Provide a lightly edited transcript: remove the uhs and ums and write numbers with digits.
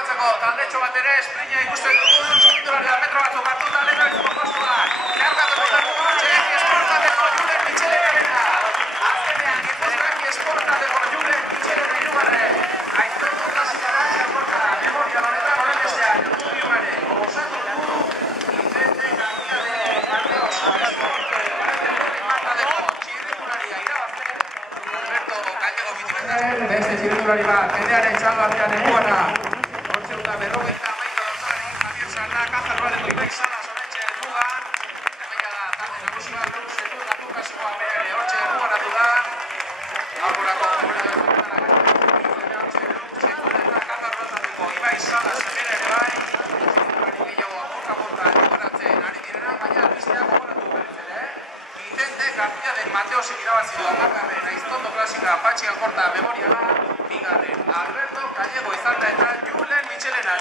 jokatzeko taldetxo bat ere, esprina ikusten dugu, txikindularia metro batzuk hartuta lehenbiziko postuan. Zeharkatuko dugu, Txeki Esportateko Julen Mitxelenarena. Azkenean, Gipuzkoaki Esportateko Julen Mitxelena irugarren. Aiztondo klasikara txaporta, memoria honetan horren bestean, Juliumare. Osatu dugu, Intente García de Carlos Esporte, txirrindularia irabazten. Alberto Gallego Mitxelenaren, beste txirrindulari bat, jendearen txaldo artean eguana. Hortzeuta berrogeita amaika dorsari, Javier Sarda, Kajarroareko Ibai Salas, horretxe errugan. Hemeia da, talde nagusi bat luzetu, naturkasikoa bere, hortxe erruganatu da. Alborako, Ibai Salas, bere ere bai. Txirrindulari gehiago apurka-apurka erruganatzen ari direnak, baina besteak gogoratu berriz ere. Intente García del Mateosek irabazi du hamargarren, Aiztondo klasika, Patxi Alkorta, Memoriala, bigarren, Alberto Gallego izan da eta Julen Mitxelena,